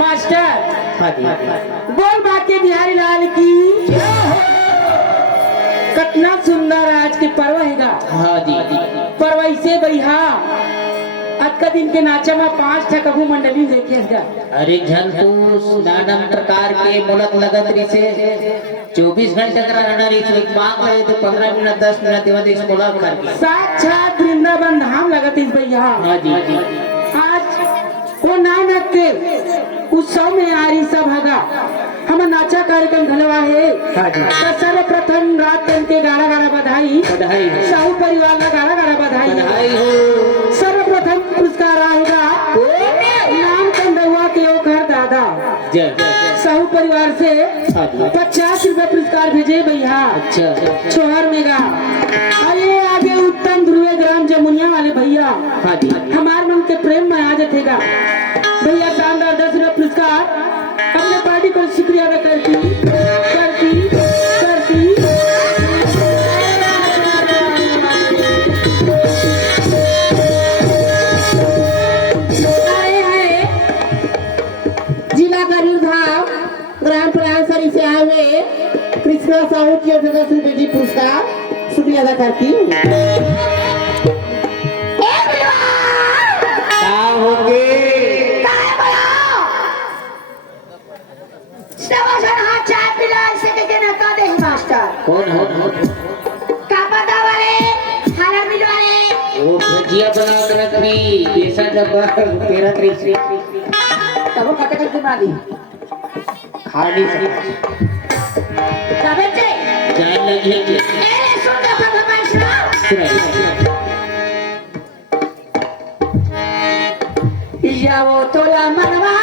Master हाँ जी बोल बाके बिहारी लाल की कितना सुंदर आज के पर्व हैगा। हाँ जी पर्व ऐसे भैया आज का दिन के नाचा में 5 ठा कभू मंडली देखे हैगा। अरे झलकूस नाना प्रकार के मुलक लगत रही से 24 घंटे करा रहना रही से मांग रहे थे 15 मिनट 10 मिनट देवा देश बोला करके साक्षात वृंदावन धाम लगत इस भैया। हाँ जी आज वो नानक के उत्सव में आ रही सब हैगा। हम नाचा कार्यक्रम धलवा है। हाँ जी तो सर्वप्रथम रात दिन के गाना गाना बधाई बधाई हो साहू परिवार का गाना गाना बधाई। बधाई हो सर्वप्रथम पुरस्कार आएगा नाम कंदुआ के ओखर दादा जय साहू परिवार से हाँ जी 50 रुपए पुरस्कार भेजे भैया अच्छा छोहर में गा। अरे आगे उत्तम ध्रुवे ग्राम जमुनिया वाले भैया हाँ जी हमार मन के प्रेम में आ जातेगा भैया। शानदार 10 रुपए पुरस्कार अपने पार्टी को शुक्रिया अदा करती करती करती। आए हैं जिला गरीब धाम ग्राम प्रयासरी से आए हुए कृष्णा साहू की ओर से बेटी पुरस्कार शुक्रिया अदा करती। क्या होगे कौन हो वो भजिया बना कर रखी पैसा डब्बा 13 तारीख से तब पता कर के मारी खाली से तबचे जान लगी है ए सुन दे भगवान सुना या वो तोला मनवा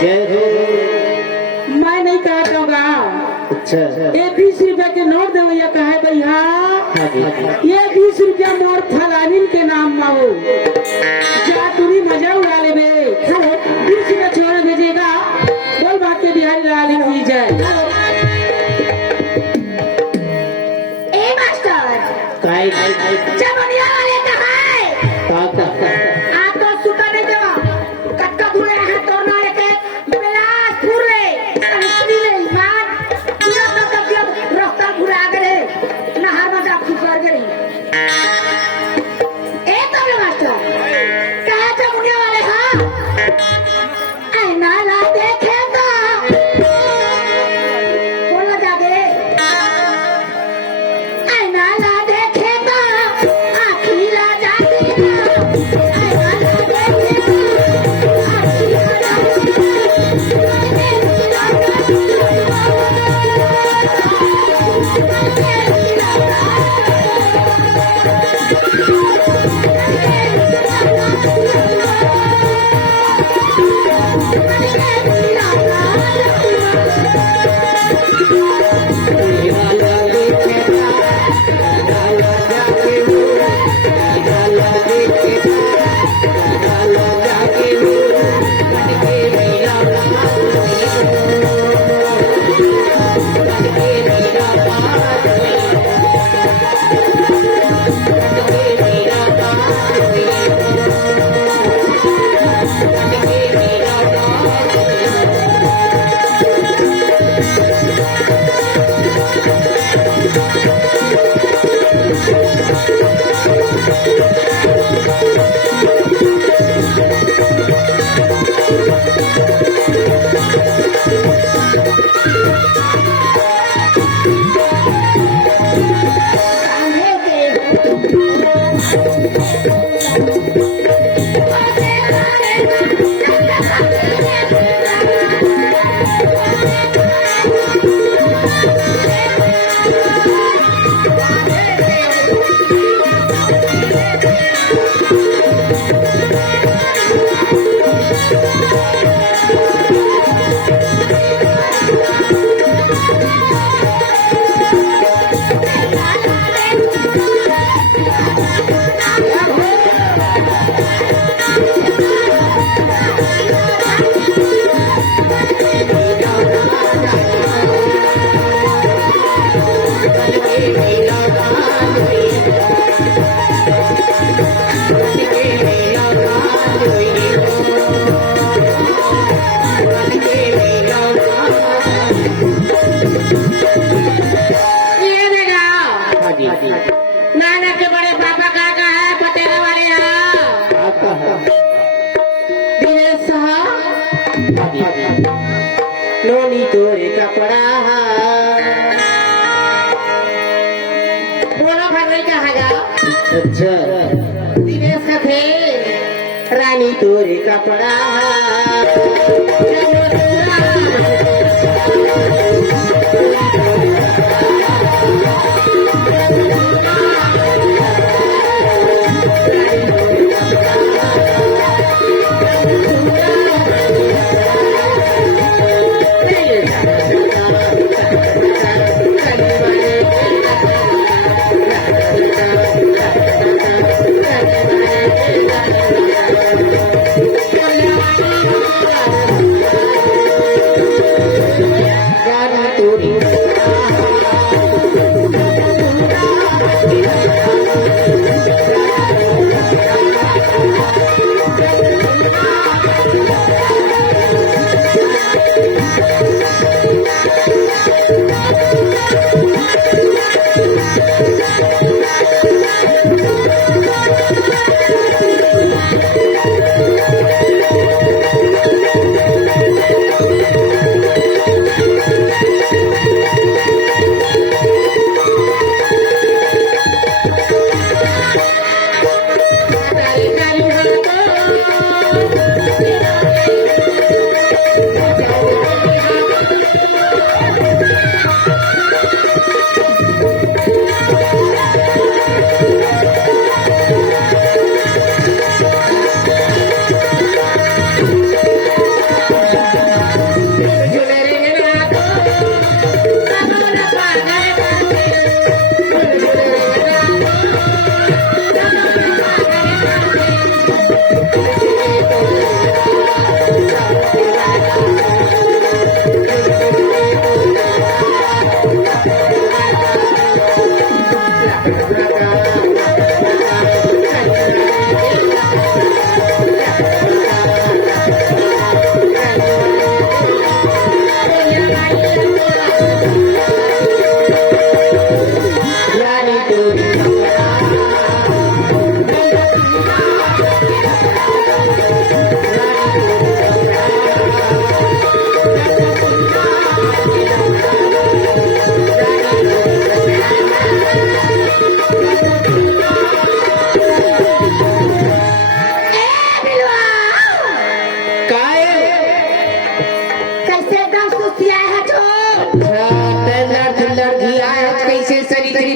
जय हो। मैं नहीं कहता होगा अच्छा ये 20 रुपया के नोट दे भैया कहे भैया हाँ जी। ये 20 रुपया मोर फलानी के नाम में हो जा तुम्हें मजा उड़ा ले बे 20 रुपया छोड़ भेजेगा बोल बात के बिहारी लाल की जाए ए मास्टर काय जमनिया वाले कहाँ है आप तो सुता नहीं देवा कट्टा धुले है तोड़ना लेके बिलासपुर ले संस्कृति ले ईमान पूरा का तबियत रास्ता घुरा गए नहर में जा फुसर गए ए तो मास्टर कहाँ जमनिया वाले हाँ आई नाला देखे तो बोला जागे आई नाला देखे तो आखिला जाती ना आई नाला देखे तो आखिला नाना के बड़े पापा का है पटेला वाले यहाँ दिनेश साहब नोनी तोरे कपड़ा बोला भर का हैगा अच्छा दिनेश का थे रानी तोरे कपड़ा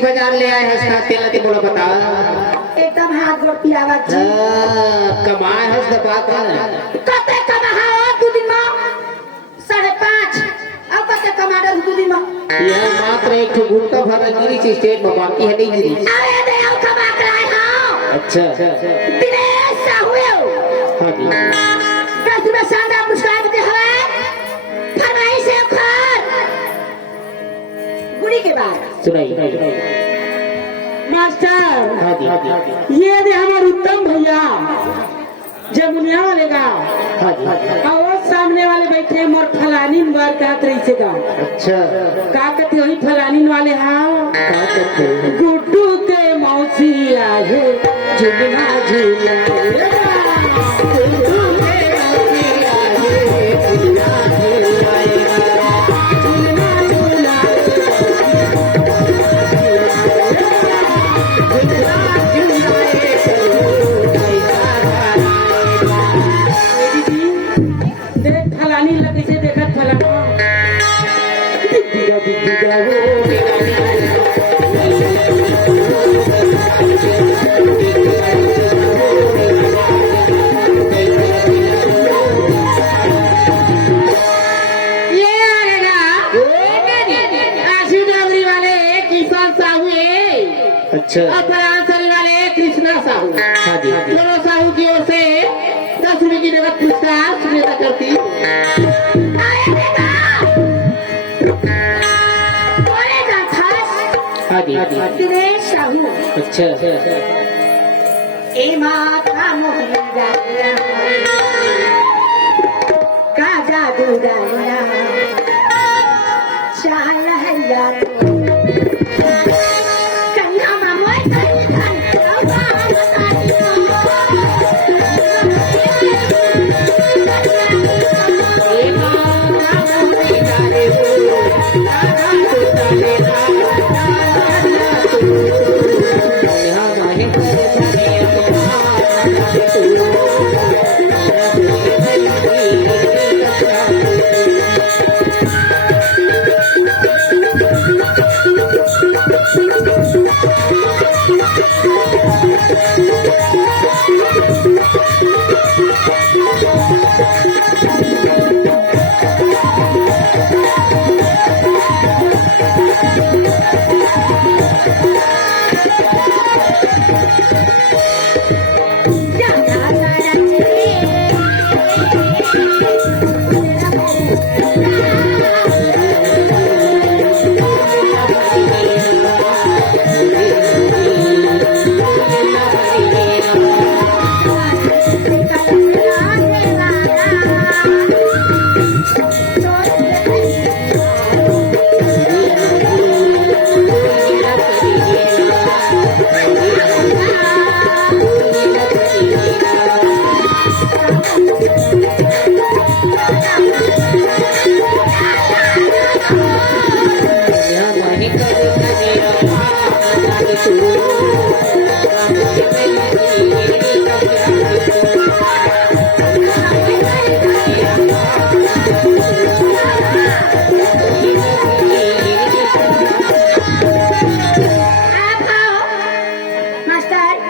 बाजार ले आए हंसना तेल ते बोला बता एकदम हाथ गोड़ पियावा जी कमाए हंस द बात है कते कमा दू दिन में 5.5 अब कते कमा दू दिन में यह मात्र एक ठो गुटका भरा गिरी से स्टेट में बाकी है नहीं गिरी अरे दे आओ कमा के लाए हो अच्छा दिनेश साहू हाँ जी 10 रुपए शानदार पुरस्कार दे हवे फरमाइश है खर गुड़ी के बाद सुनाई मास्टर हाँ जी ये दे हमारे उत्तम भैया जमुनिया वाले का हाँ जी और सामने वाले बैठे मोर फलानी बार कहत रही से का अच्छा का कहते वही फलानी वाले हाँ क्या करते हैं गुड्डू के मौसी आहे झूलना झूला गुड्डू के मौसी आहे झूलना झूला देख फलानी लगी से देखत फलाना दिखा ये आएगा आशी डबरी वाले किसान साहू अच्छा और फलांसरी वाले कृष्णा साहू हाँ जी दोनों साहू की ओर से 10 रुपए की नगद पुरस्कार सुनेता करती हाँ जी दिनेश साहू अच्छा ए माता मोहन जालिया का जादू डालिया चाल हरिया कन्या ब्रह्म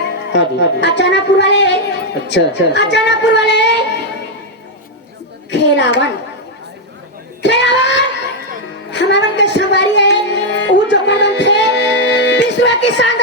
अचानकपुर वाले अच्छा अचानकपुर वाले खेलावन खेलावन हमारे के सवारी है वो जो कदम थे विश्व की शान